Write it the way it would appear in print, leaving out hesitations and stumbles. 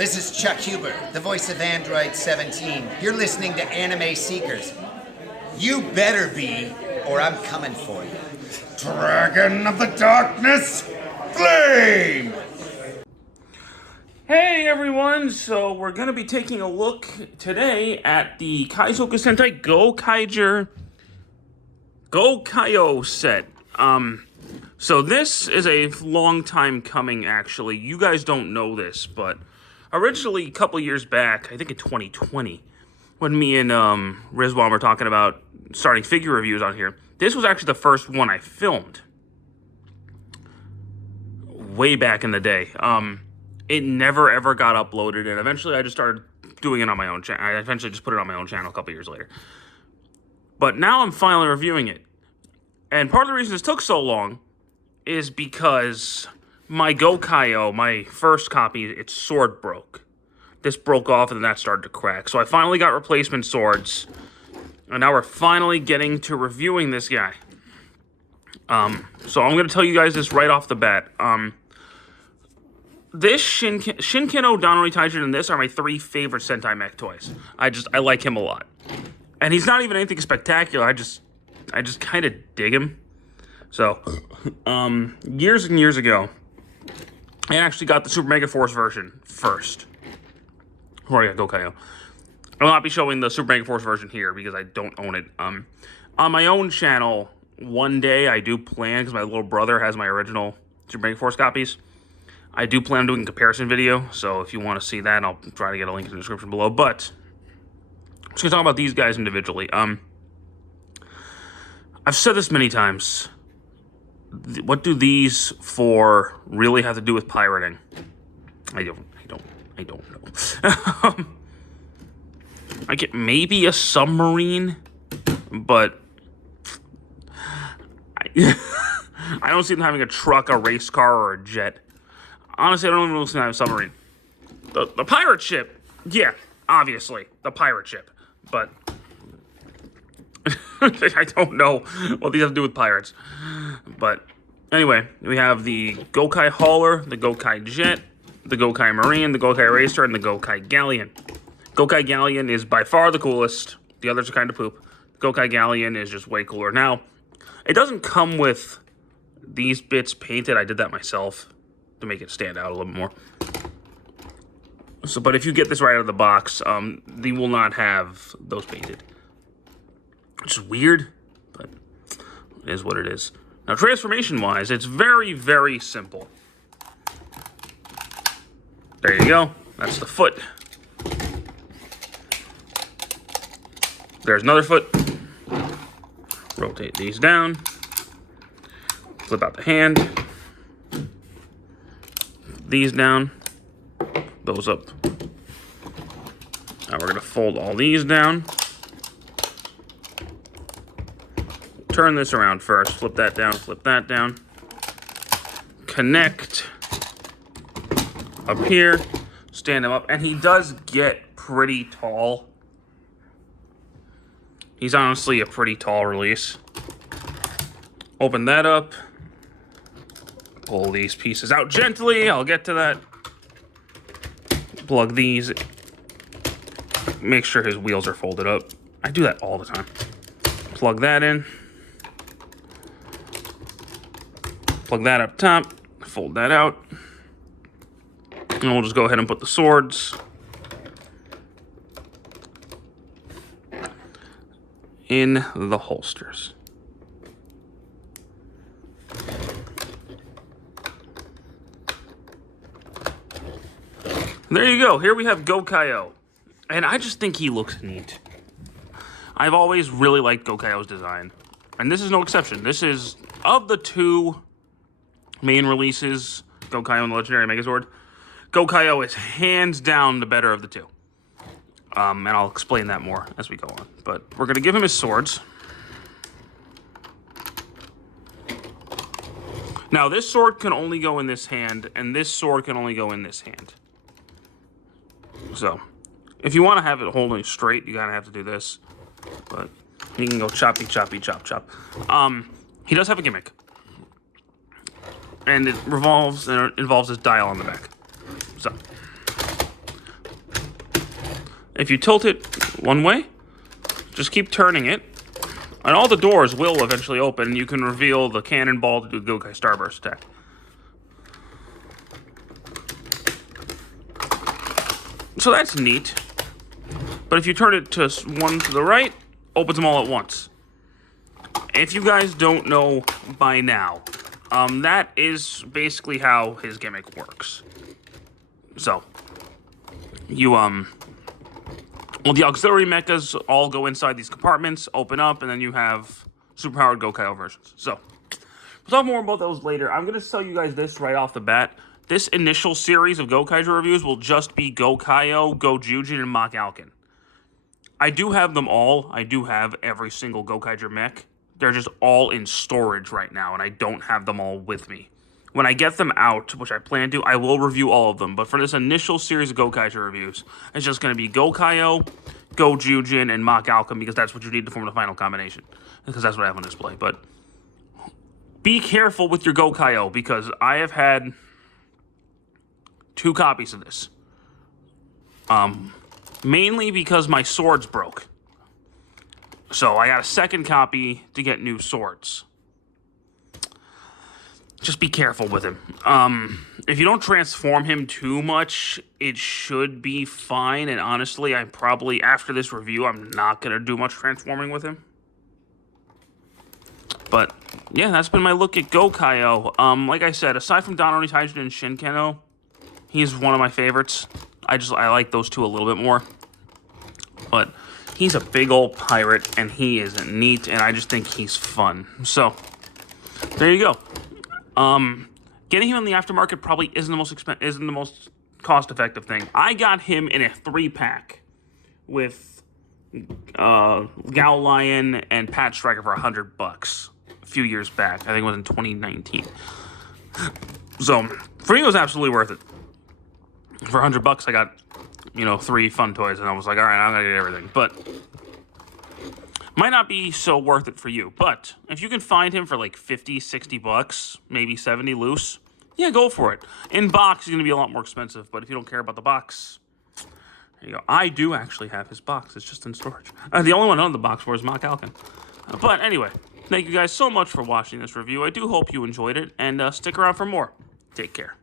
This is Chuck Huber, the voice of Android 17. You're listening to Anime Seekers. You better be, or I'm coming for you. Dragon of the Darkness, Flame! Hey everyone, so we're going to be taking a look today at the Kaizoku Sentai Gokaiger Gokai-Oh set. So this is a long time coming, actually. You guys don't know this, but originally a couple years back, I think in 2020, when me and Rizwan were talking about starting figure reviews on here, this was actually the first one I filmed. Way back in the day. It never ever got uploaded, and eventually I just started doing it on my own channel. I eventually just put it on my own channel a couple years later. But now I'm finally reviewing it. And part of the reason this took so long is because my Gokai-Oh, my first copy, its sword broke. This broke off and then that started to crack. So I finally got replacement swords. And now we're finally getting to reviewing this guy. So I'm going to tell you guys this right off the bat. This Shinkino, Donori Taijin, and this are my three favorite Sentai mech toys. I like him a lot. And he's not even anything spectacular. I just kind of dig him. So, years and years ago, I actually got the Super Mega Force version first. Before I got Gokai-Oh. I will not be showing the Super Mega Force version here because I don't own it. On my own channel, one day I do plan, because my little brother has my original Super Mega Force copies, I do plan on doing a comparison video, so if you want to see that, I'll try to get a link in the description below. But I'm just going to talk about these guys individually. I've said this many times. What do these four really have to do with pirating? I don't know. I get maybe a submarine, but I don't see them having a truck, a race car, or a jet. Honestly, I don't even see them having a submarine. The pirate ship, yeah, obviously, the pirate ship, but I don't know what these have to do with pirates. But anyway, we have the Gokai Hauler, the Gokai Jet, the Gokai Marine, the Gokai Racer, and the Gokai Galleon. Gokai Galleon is by far the coolest. The others are kind of poop. Gokai Galleon is just way cooler. Now, it doesn't come with these bits painted. I did that myself to make it stand out a little more. So, but if you get this right out of the box, they will not have those painted. Which is weird, but it is what it is. Now, transformation-wise, it's very, very simple. There you go. That's the foot. There's another foot. Rotate these down. Flip out the hand. These down. Those up. Now we're going to fold all these down. Turn this around first. Flip that down. Flip that down. Connect. Up here. Stand him up. And he does get pretty tall. He's honestly a pretty tall release. Open that up. Pull these pieces out gently. I'll get to that. Plug these. Make sure his wheels are folded up. I do that all the time. Plug that in. Plug that up top. Fold that out. And we'll just go ahead and put the swords in the holsters. There you go. Here we have Gokai-Oh. And I just think he looks neat. I've always really liked Gokai-Oh's design. And this is no exception. This is, of the two main releases, Gokai-Oh and the Legendary Megazord, Gokai-Oh is hands down the better of the two. And I'll explain that more as we go on. But we're going to give him his swords. Now, this sword can only go in this hand, and this sword can only go in this hand. So, if you want to have it holding straight, you gotta have to do this. But you can go choppy, choppy, chop, chop. He does have a gimmick. And it involves this dial on the back. So, If you tilt it one way, just keep turning it, and all the doors will eventually open, and you can reveal the cannonball to do the Gokai Starburst attack. So that's neat. But if you turn it to one to the right, opens them all at once. If you guys don't know by now, that is basically how his gimmick works. So, you, well, the auxiliary mechas all go inside these compartments, open up, and then you have superpowered Gokai-Oh versions. So, we'll talk more about those later. I'm going to tell you guys this right off the bat. This initial series of Gokaiger reviews will just be Gokai-Oh, Gojujin, and Mach Alkin. I do have them all. I do have every single Gokaiger mech. They're just all in storage right now, and I don't have them all with me. When I get them out, which I plan to, I will review all of them. But for this initial series of Gokaiger reviews, it's just going to be Gokai-Oh, Gojujin, and Mach Alkin, because that's what you need to form the final combination. Because that's what I have on display. But be careful with your Gokai-Oh, because I have had 2 copies of this. Mainly because my swords broke. So I got a second copy to get new swords. Just be careful with him. If you don't transform him too much, it should be fine. And honestly, I probably, after this review, I'm not going to do much transforming with him. But, yeah, that's been my look at Gokai-Oh. Like I said, aside from Donori Taijin and Shinkeno, he's one of my favorites. I like those two a little bit more. But he's a big old pirate, and he is neat, and I just think he's fun. So, there you go. Getting him in the aftermarket probably isn't the most cost-effective thing. I got him in a 3-pack with Gao Lion and Pat Striker for $100 a few years back. I think it was in 2019. So, for me, it was absolutely worth it. For $100, I got, 3 fun toys, and I was like, all right, I'm gonna get everything. But might not be so worth it for you. But if you can find him for like $50, $60, maybe 70 loose, yeah, go for it. In box, he's gonna be a lot more expensive. But if you don't care about the box, there you go. I do actually have his box. It's just in storage. The only one on the box for is Mach Alkin. But anyway, thank you guys so much for watching this review. I do hope you enjoyed it, and stick around for more. Take care.